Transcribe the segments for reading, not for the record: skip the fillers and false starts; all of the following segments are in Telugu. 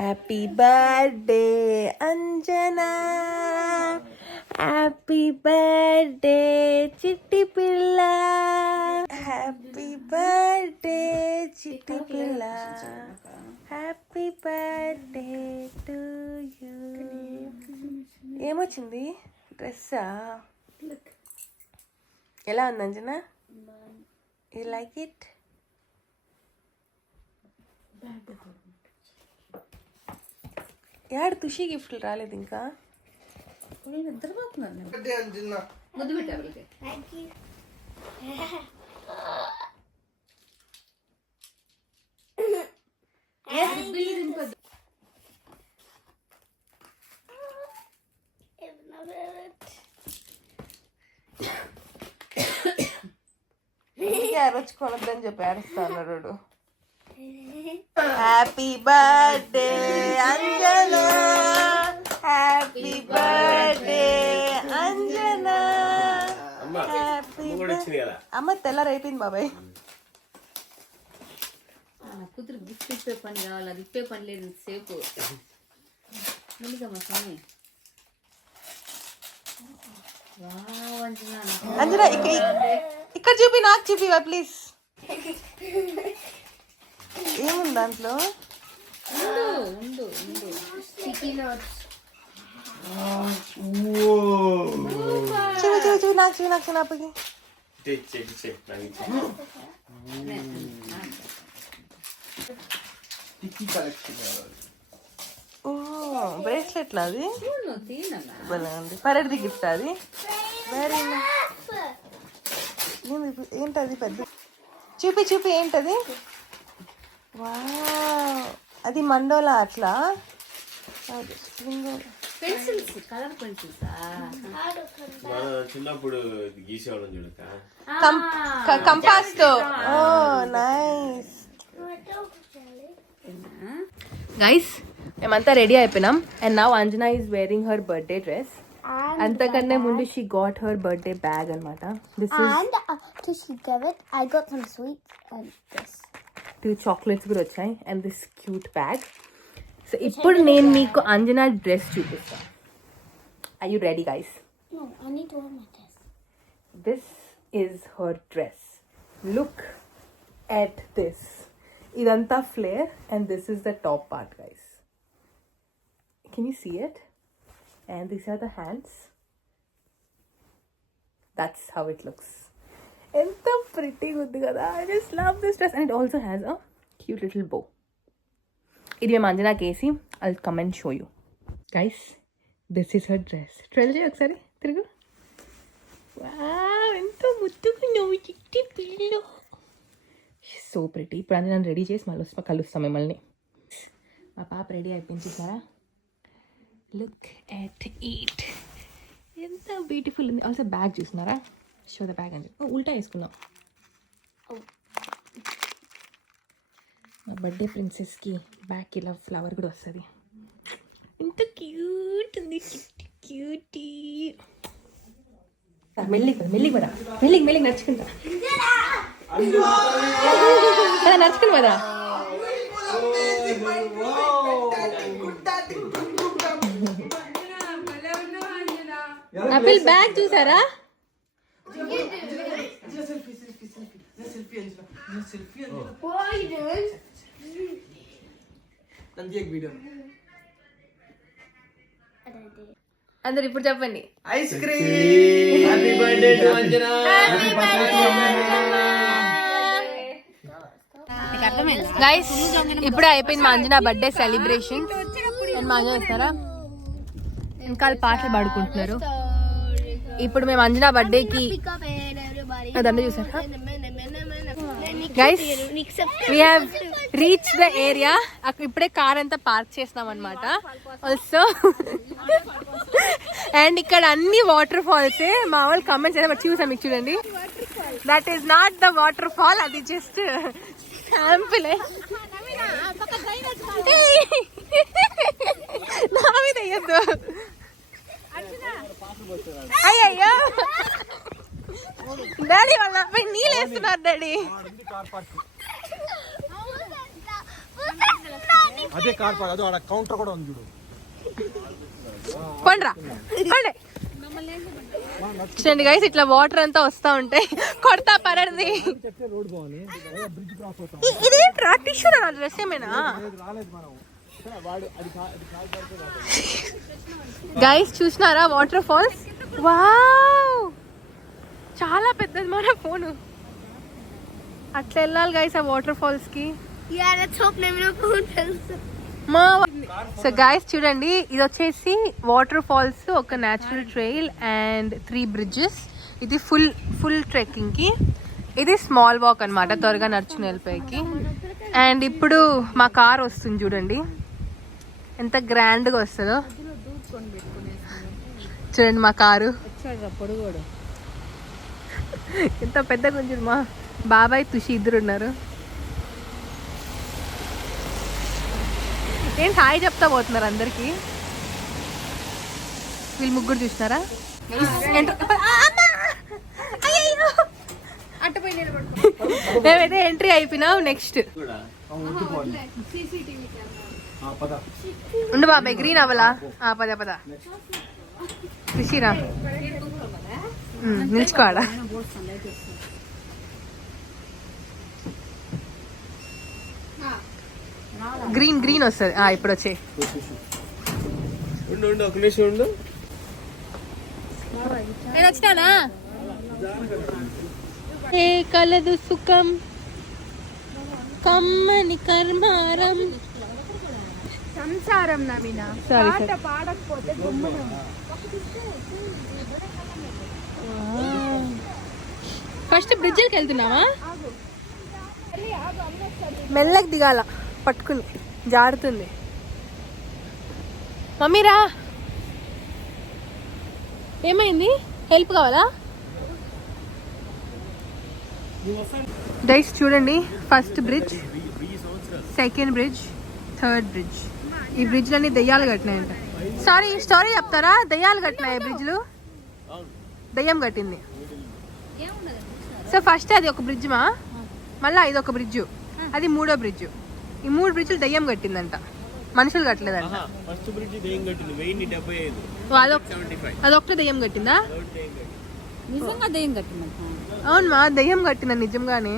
Happy birthday Anjana, happy birthday చిట్టి పిల్ల, హ్యాపీ బర్త్డే చిట్టి పిల్ల, హ్యాపీ బర్త్డే టు యూ. ఏమొచ్చింది? డ్రెస్సా? ఎలా ఉంది అంజనా? You like it? యాడు ఖుషి గిఫ్ట్లు రాలేదు ఇంకా. ముద్దు పెట్టారు. రోజు కొనద్దని చెప్పి ఏడుస్తా అన్నాడు. Happy birthday Anjana, happy birthday Anjana, happy. అమ్మ తెల్లారైపోయింది బాబాయ్. కూతురు గిఫ్ట్ ఇప్పే పని కావాలి, అది ఇప్పే పని లేదు సేపు. ముందుకమ్మా స్వామి. అంజనా ఇక్కడ చూపి, నాకు చూపివా ప్లీజ్. ఏముంది దాంట్లో? చూపి నాకు నాపకి. ఓ బ్రేస్లెట్ అది పరెడ్ది గిఫ్ట్ అది. వెరీ ఏంటది పెద్ద? చూపి ఏంటది? వావ్, అది మండోలా అట్లా. పెన్సిల్స్, కలర్ పెన్సిల్స్ చిన్నప్పుడు గీసేవాళ్ళం చూడక, కంపాస్ తో. Oh nice. గైస్ మేమంతా రెడీ అయిపోయినాం. And now Anjana is wearing her birthday dress. అంతకన్నా ముందు she got her birthday bag అనమాట. This is I got some sweets and this. 2 chocolates కూడా వచ్చాయి and this cute bag. So ఇప్పుడు నేను మీకు అంజనా డ్రెస్ చూపిస్తాను. Are you ready guys? No, I need to wear my dress. This is her dress. Look at this. Idanta flare and this is the top part guys. Can you see it? And these are the hands. That's how it looks. Enta pretty good kada. I just love this dress and it also has a cute little bow. Idi me Anjana kesi. I'll come and show you. Guys, this is her dress. Try check okkari. Tirugu. Wow, enta muttukunnava chitti pillo. She's so pretty. ఇప్పుడు Anjana రెడీ చేసి మళ్ళీ కలుస్తాం మిమ్మల్ని. మా పాప రెడీ అయిపోయింది చూసారా? లుక్ ఎట్ ఇట్, ఎంత బ్యూటిఫుల్ ఉంది. ఆల్సో బ్యాగ్ చూస్తున్నారా? షో ద బ్యాగ్ అని ఉల్టా వేసుకున్నాం. మా బర్త్డే ప్రిన్సెస్కి బ్యాగ్ ఇలా ఫ్లవర్ కూడా వస్తుంది. ఎంత క్యూట్ ఉంది, క్యూటీ. మెల్లిగా పదా, మెల్లిగా నడుచుకుంటా కదా, నడుచుకుని పదా. ఆపిల్ బ్యాగ్ చూసారా? అందరు ఇప్పుడు చెప్పండి. Ice cream. Happy birthday to Anjana. Guys ఇప్పుడే అయిపోయింది మా అంజనా బర్త్డే సెలబ్రేషన్. మా అంజనా వస్తారా? ఇంకా పాటలు పాడుకుంటున్నారు. ఇప్పుడు మేము అంజనా బర్త్డేకి అదంతా చూసారా? Guys we have reach the area. ఇప్పుడే కార్ అంతా పార్క్ చేసినాం అనమాట. ఆల్సో అండ్ ఇక్కడ అన్ని వాటర్ ఫాల్స్. మా వాళ్ళు కమెంట్స్ అయినా చూసాం, మీకు చూడండి. That is not the water fall, అది జస్ట్ శాంపుల్. నా మీద వేయద్దు. అయ్యయ్యో డాడీ వాళ్ళ అబ్బాయి నీళ్ళు వేస్తున్నారు డాడీ. అదే కార్ పార్క్ అదో ఆడ కౌంటర్ కూడా ఉంది చూడు. పండ్రా పండే చూడండి గైస్, ఇట్లా వాటర్ అంతా వస్తా ఉంటాయి. కొడతా పరది చెప్తే రోడ్ బాగుంది, బ్రిడ్జ్ క్రాస్ అవుతాం. ఇది టిష్యూ నా డ్రెస్ ఏమైనా రాలేదు మనం వాడు అది గైస్ చూసినారా వాటర్ ఫాల్స్? వావ్ చాలా పెద్దది మన ఫోను. అట్లా వెళ్ళాలి గైస్ ఆ వాటర్ ఫాల్స్ కి. Yeah, let's hope never phone tells. So guys చూడండి, ఇది వచ్చేసి వాటర్ ఫాల్స్, ఒక న్యాచురల్ ట్రైల్ అండ్ 3 బ్రిడ్జెస్. ఇది ఫుల్ ట్రెక్కింగ్ కి, ఇది స్మాల్ వాక్ అన్నమాట, త్వరగా నడుచుకుని వెళ్ళిపోయేకి. అండ్ ఇప్పుడు మా కార్ వస్తుంది చూడండి ఎంత గ్రాండ్గా వస్తుందో. చూడండి మా కారు ఎంత పెద్దగా ఉంది. మా బాబాయ్ తుషి ఇద్దరు ఉన్నారు. నేను హాయ్ చెప్తా పోతున్నారు అందరికి. వీళ్ళు ముగ్గురు చూసినారా? మేమైతే ఎంట్రీ అయిపోయినాం. నెక్స్ట్ ఉండు బాబాయ్, గ్రీన్ అవ్వలా? పద పద తుషిరా నిల్చుకోవాలా? గ్రీన్ వస్తుంది ఇప్పుడు వచ్చే. ఉండు ఒక నిమిషం ఉండు. నేను వచ్చినానా? ఏ కలదు సుఖం కమ్మని కర్మారం సంసారం నవీన పాట పాడకపోతే ఫస్ట్ బ్రిడ్జికి వెళ్తున్నావా? మెల్లకి దిగాల, పట్టుకుని జారుతుంది. మమ్మీరా ఏమైంది? హెల్ప్ కావాలా? గైస్ చూడండి, first bridge, second bridge, third bridge. ఈ బ్రిడ్జ్లన్నీ దెయ్యాలు కట్టినాయంట. స్టోరీ చెప్తారా? దెయ్యాలు కట్టినాయి బ్రిడ్జ్లు, దెయ్యం కట్టింది. సో ఫస్ట్ అది ఒక బ్రిడ్జ్ మా, మళ్ళీ ఇది ఒక బ్రిడ్జ్, అది 3వ బ్రిడ్జ్. ఈ 3 బ్రిడ్జ్లు దెయ్యం కట్టిందంట, మనుషులు కట్టలేదంట. ఫస్ట్ బ్రిడ్జ్ దెయ్యం కట్టింది 1075. అదొకటే దెయ్యం కట్టిందా? నిజంగా దయ్యం కట్టిందంట. అవును మా, దెయ్యం కట్టిందా నిజంగానే?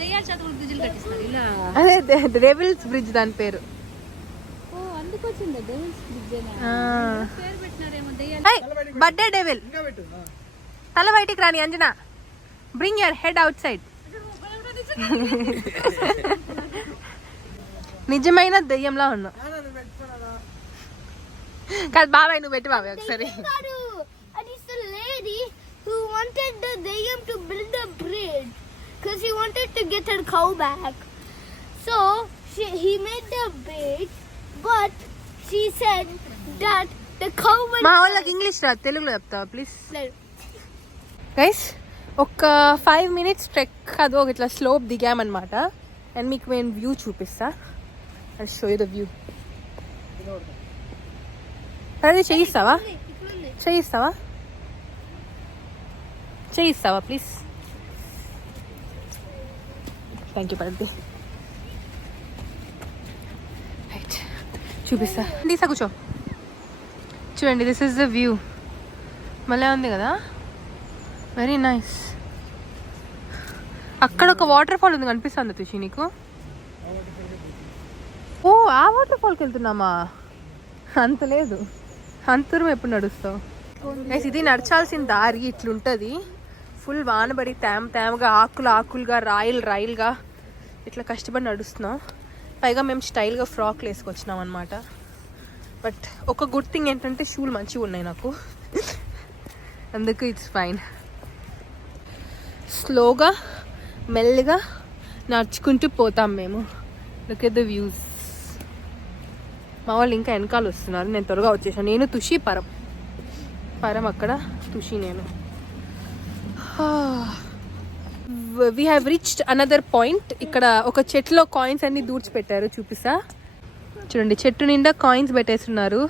దయ్యాల చదువులు బ్రిడ్జ్లు కట్టిస్తారు ఇలా. అదే డెవిల్స్ బ్రిడ్జ్ దాని పేరు. ఓ అందుకు వచ్చింది డెవిల్స్ బ్రిడ్జ్ పేరు పెట్టినారేమో. దయ్యాలు బర్త్డే డెవిల్. తల బయటికి రాని Anjana, bring your head out side. నిజమైన దెయ్యంలా ఉన్నా కాదు బాబాయ్, నువ్వు పెట్టి బాబాయ్ ఒకసారి. And it's the lady who wanted the Dayam to build a bridge because he wanted to get her cow back. So he made the bridge, but she said that the cow will. మా వాళ్ళకి ఇంగ్లీష్ రాదు, తెలుగులో చెప్తావా ప్లీజ్? గైస్ ఒక 5 minutes ట్రెక్, అదో ఇట్లా స్లోప్ దిగామన్నమాట. అండ్ మీకు నేను వ్యూ చూపిస్తా. I show you the view. అది చేయిస్తావా ప్లీజ్? థ్యాంక్ యూ పడద్ది. రైట్ చూపిస్తా, తీసా కూర్చో. చూడండి, దిస్ ఇస్ ద వ్యూ. మళ్ళీ ఉంది కదా, వెరీ నైస్. అక్కడ ఒక వాటర్ ఫాల్ ఉంది, కనిపిస్తుంది తుషి నీకు? ఓ ఆ వాటర్ ఫాల్కి వెళ్తున్నామా? అంత లేదు, అంతరం ఎప్పుడు నడుస్తావు? ఇది నడచాల్సిన దారి ఇట్లుంటుంది. ఫుల్ వానబడి తేమగా ఆకులుగా రాయిలుగా ఇట్లా కష్టపడి నడుస్తున్నాం. పైగా మేము స్టైల్గా ఫ్రాక్లు వేసుకొచ్చినాం అనమాట. బట్ ఒక గుడ్ థింగ్ ఏంటంటే షూలు మంచిగా ఉన్నాయి నాకు, అందుకు ఇట్స్ ఫైన్. స్లోగా మెల్లిగా నడుచుకుంటూ పోతాం మేము. Look at the views. మా వాళ్ళు ఇంకా వెనకాల వస్తున్నారు, నేను త్వరగా వచ్చేసాను. నేను తుషి పరం అక్కడ, తుషి నేను. We have reached another point. ఇక్కడ ఒక చెట్టులో కాయిన్స్ అన్ని దూర్చిపెట్టారు, చూపిస్తా. చూడండి, చెట్టు నిండా కాయిన్స్ పెట్టేస్తున్నారు,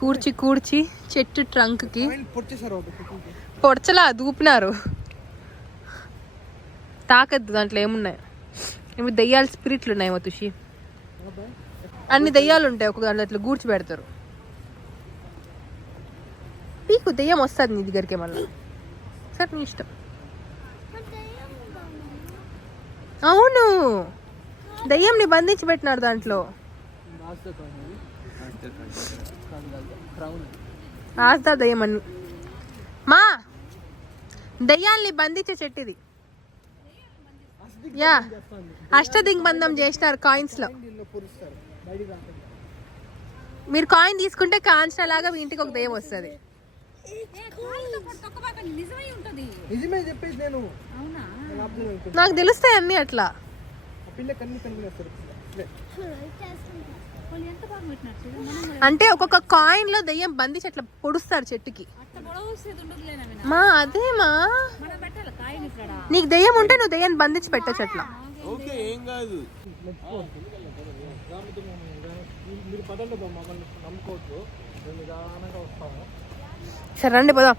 కూర్చి చెట్టు ట్రంక్కి. పొడ్చలా దూపినారు, తాకద్దు, దాంట్లో ఏమున్నాయి? ఏమి దెయ్యాల స్పిరిట్లు ఉన్నాయేమో తుషి. అన్ని దెయ్యాలు ఉంటాయి ఒక దాంట్లో అట్లా గూడ్చి పెడతారు. పీకు దెయ్యం వస్తుంది నీ దగ్గరికి మళ్ళీ. సరే నీ ఇష్టం. అవును దెయ్యంని బంధించి పెట్టినారు దాంట్లో. ఆస్తా దెయ్యం అని మా దెయ్యాల్ని బంధించే చెట్టు ఇది. యా అష్టదిగ్బంధం చేసినారు కాయిన్స్ లో. మీరు కాయిన్ తీసుకుంటే కాంచన లాగా మీ ఇంటికి ఒక దెయ్యం వస్తుంది. నిజమే చెప్పేది నేను. నాకు తెలుస్తాయి అన్ని అట్లా. అంటే ఒక్కొక్క కాయిన్ లో దెయ్యం బంధించి అట్లా పొడుస్తారు చెట్టుకి. మా అదేమా నీకు దెయ్యం ఉంటే నువ్వు దెయ్యాన్ని బంధించి పెట్టచ్చు అట్లా. ఓకే ఏం కాదు. మీరు పదండి మమ్మల్ని నమ్ముకోవచ్చు. మేము నిదానంగా వస్తాము. సరే రండి పోదాం.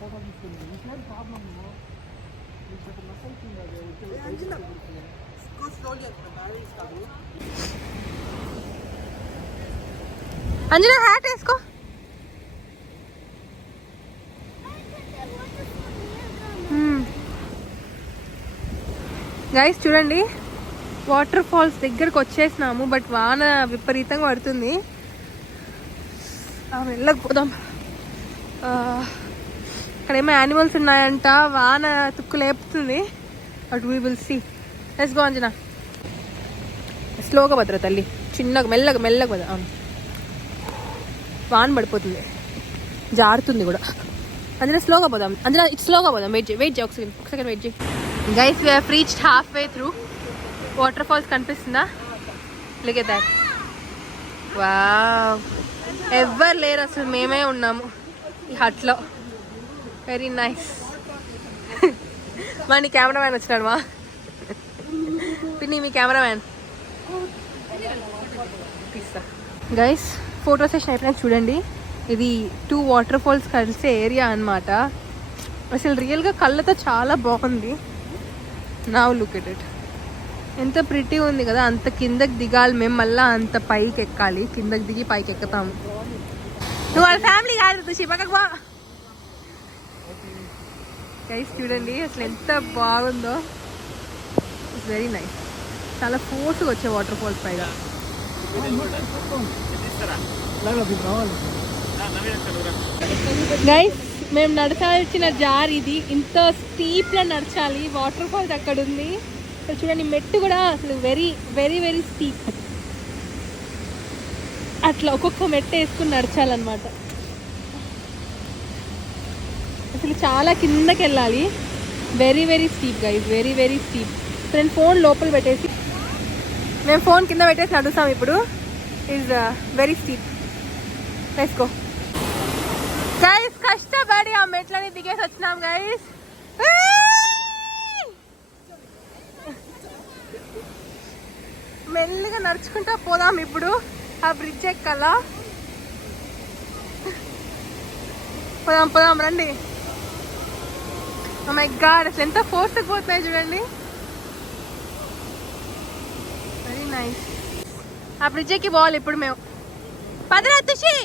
ఫోటో తీసుకుంది ఇంకేం ప్రాబ్లం. అంజనా హ్యాట్ వేసుకో. గైస్ చూడండి వాటర్ ఫాల్స్ దగ్గరకు వచ్చేసినాము. బట్ వాన విపరీతంగా పడుతుంది. వెళ్ళకపోదాం. ఇక్కడ ఏమో యానిమల్స్ ఉన్నాయంట. వాన తుక్కు లేపుతుంది. But we will see. Let's go Anjana. స్లోగా భద్ర తల్లి. చిన్నగా మెల్లగా మెల్లగా పద. వాన పడిపోతుంది. జారుతుంది కూడా. అంజనా స్లోగా పోదాం. అంజనా ఇటు స్లోగా పోదాం. వెయిట్ చేయి ఒక సెకండ్ వెయిట్ చేయి. Guys we have reached half way through. Water falls కనిపిస్తుందా? Look at that. వావ్ ఎవ్వరు లేరు అసలు. మేమే ఉన్నాము ఈ హట్లో. Very nice. మా నీ కెమెరామ్యాన్ వచ్చినాడు. మా పిన్ని మీ కెమెరామ్యాన్. గైస్ ఫోటో సెషన్ అయిపోయినా చూడండి. ఇది 2 వాటర్ ఫాల్స్ కలిసే ఏరియా అన్నమాట. అసలు రియల్గా కళ్ళతో చాలా బాగుంది. Now look at it. ఎంత ప్రిటీ ఉంది కదా. అంత కిందకి దిగాలి మేము. మళ్ళీ అంత పైకి ఎక్కాలి. కిందకి దిగి పైకి ఎక్కుతాము. నువ్వు వాళ్ళ ఫ్యామిలీ కాదు తుషి పక్కకు బా. గైస్ చూడండి అసలు ఎంత బాగుందో. It's very nice. చాలా ఫోర్స్గా వచ్చే వాటర్ ఫాల్స్ పైగా. గైస్ మేము నడచాల్సిన జార్ ఇది. ఇంత స్టీప్లో నడచాలి. వాటర్ ఫాల్స్ అక్కడ ఉంది. చూడండి మెట్టు కూడా అసలు వెరీ వెరీ వెరీ స్టీప్. అట్లా ఒక్కొక్క మెట్టు వేసుకుని నడచాలన్నమాట. అసలు చాలా కిందకి వెళ్ళాలి. Very very steep guys. Very very steep. నేను ఫోన్ లోపల పెట్టేసి మేము ఫోన్ కింద పెట్టేసి నడుస్తాం ఇప్పుడు. Is very steep. Let's go guys. కష్టపడి ఆ మెట్లని దిగేసి వచ్చినాం గైస్. మెల్లిగా నడుచుకుంటా పోదాం ఇప్పుడు. ఆ బ్రిడ్జ్ ఎక్కాలా. పోదాం పోదాం రండి. ఓ మై గాడ్ అసలు ఎంత ఫోర్స్కి పోతున్నాయి చూడండి. Very nice. ఆ బ్రిడ్జ్ ఎక్కి పోవాలి ఇప్పుడు మేము. పదరా తుషి.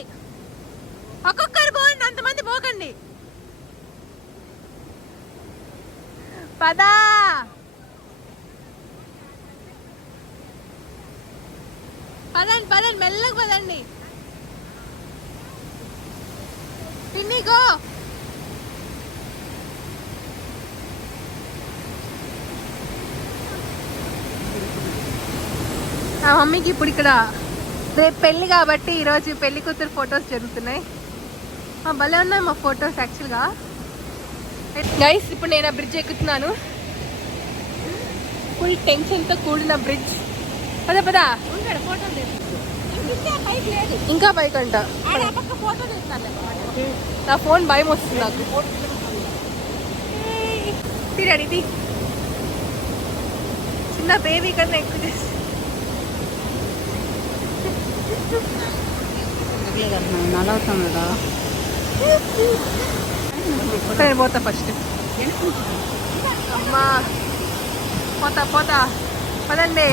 ఒక్కొక్కరు పోండి. అంతమంది పోకండి. పదా. పదండి పదండి మెల్లగా పదండి. పిన్ని గో. ఆ మమ్మీకి ఇప్పుడు ఇక్కడ రేపు పెళ్ళి కాబట్టి ఈరోజు పెళ్లి కూతురు ఫొటోస్ జరుగుతున్నాయి. భలే ఉన్నాయి మా ఫొటోస్ యాక్చువల్గా. గైస్ ఇప్పుడు నేను ఆ బ్రిడ్జ్ ఎక్కుతున్నాను. ఫుల్ టెన్షన్తో కూడిన బ్రిడ్జ్. పదా పదా. ఇంకా పైకి అంట. నా ఫోన్ భయం వస్తుంది నాకు. ఇది చిన్న బేబీ కన్నా ఎక్కువ చేసి నేను పోతా ఫస్ట్. అమ్మా పోతా పదండి.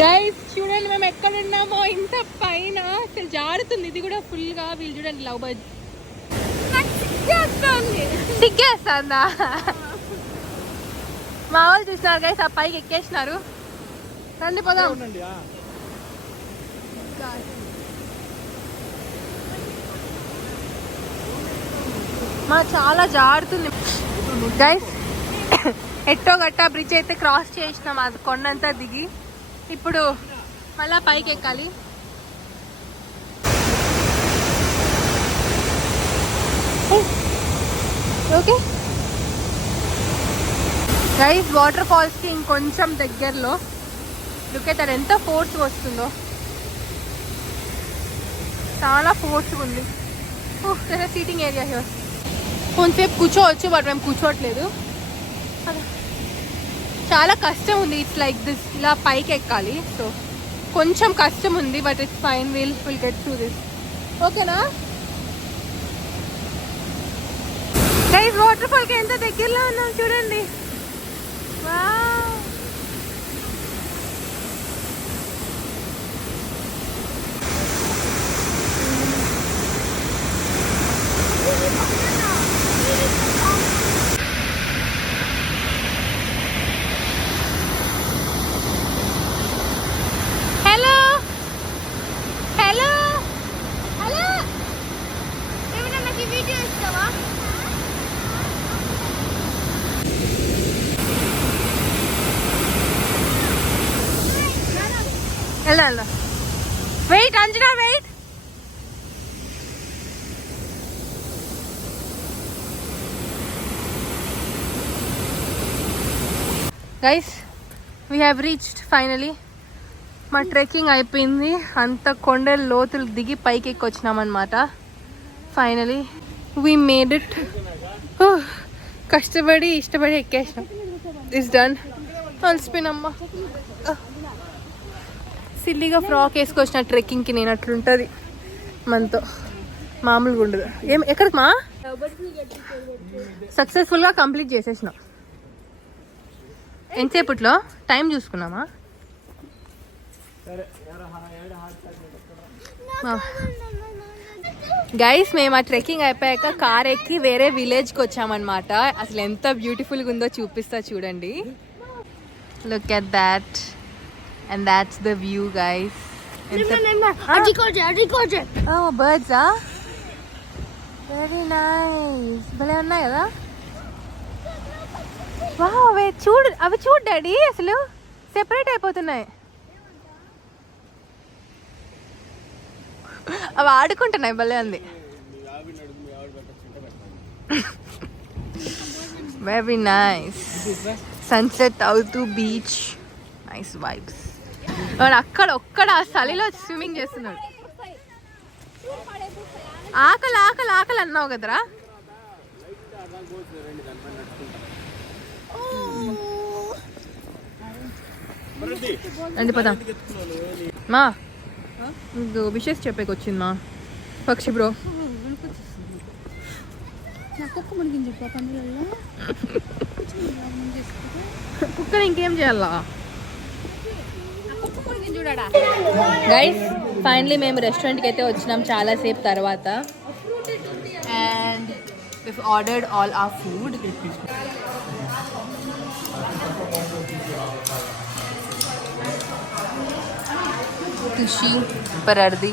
గైస్ చూడండి మేము ఎక్కడ ఉన్నామో, ఇంత పైన అసలు జారుతుంది. ఇది కూడా ఫుల్ గా వీళ్ళు చూడండి లవ్ బర్డ్. సిగ్గేస్తుందా? మా వాళ్ళు చూసినారు గైస్, ఆ పైకి ఎక్కేసినారు. రండి పోదాం. మా చాలా జారుతుంది గైస్. ఎట్టో గట్టా బ్రిడ్జ్ అయితే క్రాస్ చేసినాం, అది కొండంతా దిగి. ఇప్పుడు మళ్ళా పైకి ఎక్కాలి. ఓకే గైస్, వాటర్ ఫాల్స్ కి ఇంకొంచెం దగ్గరలో. లుక్ ఎట్ దట్, ఎంత ఫోర్స్ వస్తుందో, చాలా ఫోర్స్ ఉంది. Seating area here. కొంచెంసేపు కూర్చోవచ్చు, బట్ మేము కూర్చోవట్లేదు. చాలా కష్టం ఉంది. ఇట్స్ లైక్ దిస్, ఇలా పైకి ఎక్కాలి. సో కొంచెం కష్టం ఉంది, but it's fine. Will get through this. ఓకేనా గైస్? వాటర్ ఫాల్కి ఎంత దగ్గరలో ఉన్నాం చూడండి. వావ్, వెళ్దా. Wait Anjana, wait. Guys, we have reached finally. మా ట్రెక్కింగ్ అయిపోయింది. అంత కొండల లోతులు దిగి పైకి ఎక్కి వచ్చినామన్నమాట. Finally we made it. కష్టపడి ఇష్టపడి ఎక్కేసినాం. It's done. అలసిపోయినమ్మా. సిల్లీగా ఫ్రాక్ వేసుకొచ్చిన ట్రెక్కింగ్కి నేను. అట్లుంటుంది మనతో, మామూలుగా ఉండదు. ఎక్కడికి మా సక్సెస్ఫుల్గా కంప్లీట్ చేసేసినాం. ఎంతసేపట్లో టైం చూసుకున్నామా? గైస్, మేము ఆ ట్రెక్కింగ్ అయిపోయాక కార్ ఎక్కి వేరే విలేజ్కి వచ్చామన్నమాట. అసలు ఎంత బ్యూటిఫుల్గా ఉందో చూపిస్తా చూడండి. Look at that. And that's the view, guys. Agriculture. Oh, birds, ah? Very nice. భలే ఉన్నాయి కదా. వావ్, అవి చూడు డాడీ, అసలు సెపరేట్ అయిపోతున్నాయి. అవి ఆడుకుంటున్నాయి. భలే ఉంది. Very nice. Sunset out to beach. Nice vibes. అక్కడ ఒక్కడ చలిలో స్విమ్మింగ్ చేస్తున్నాడు. ఆకలి ఆకలి ఆకలి అన్నావు కదరా. అండి పదా మా, విషెస్ చెప్పేకి వచ్చింది మా పక్షి బ్రో. కుక్కని ఇంకేం చేయాలా గైస్? ఫైనలీ మేము రెస్టారెంట్కి అయితే వచ్చినాం చాలాసేపు తర్వాత. And we've ordered all our food. Sushi, parardi.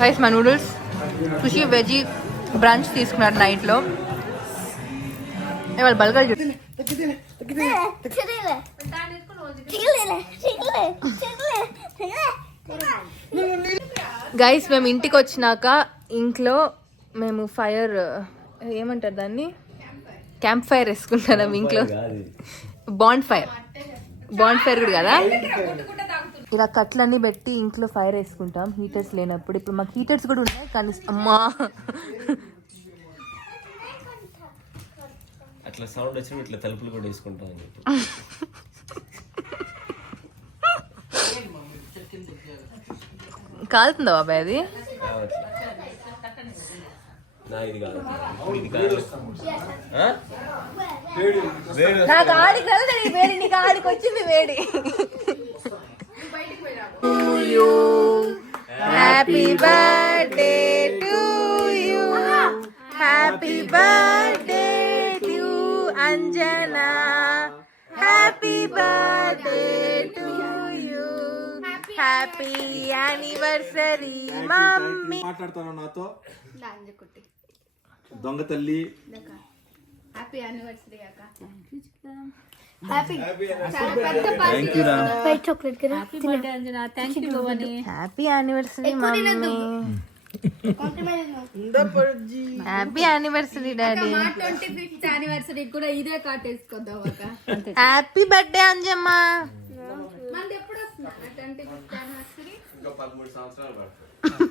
Guys, my noodles. Sushi veggie branch తీసుకున్నారు నైట్లో. ఇవాళ బల్గల్ గైస్, మేము ఇంటికి వచ్చినాక ఇంట్లో మేము ఫైర్, ఏమంటారు దాన్ని, క్యాంప్ ఫైర్ వేసుకుంటున్నాం ఇంట్లో. బాండ్ ఫైర్ కూడా కదా. ఇలా కట్లన్నీ పెట్టి ఇంట్లో ఫైర్ వేసుకుంటాం హీటర్స్ లేనప్పుడు. ఇప్పుడు మాకు హీటర్స్ కూడా ఉన్నాయి కానీ అమ్మా అట్లా సౌండ్ వచ్చిన ఇట్లా తలుపులు కూడా వేసుకుంటాం. కాలుతుందా బాబాయ్ అది? కావట్లే. నా ఇది కాదు, ఇది కాదు. ఆ? వేడి నా కాడికి రాలేదు వేడి, నీ కాడికి వచ్చింది వేడి. Happy birthday to you, happy birthday to Anjana, happy birthday to you, happy anniversary mummy. మాట్లాడతాను నాతో దొంగ తల్లి. హ్యాపీ యానివర్సరీ అక్క. చాక్లెట్ కదా. Happy birthday Anjana. Thank you Bhavani. Happy anniversary mummy, happy anniversary daddy, మా 25th యానివర్సరీ కూడా ఇదే కార్డ్ వేసుకొద్దాం అక్క. Happy birthday Anjamma. మనది ఎప్పుడు వస్తుంది 25th యానివర్సరీ? ఇంకా 13 సంవత్సరాలు పడుతుంది.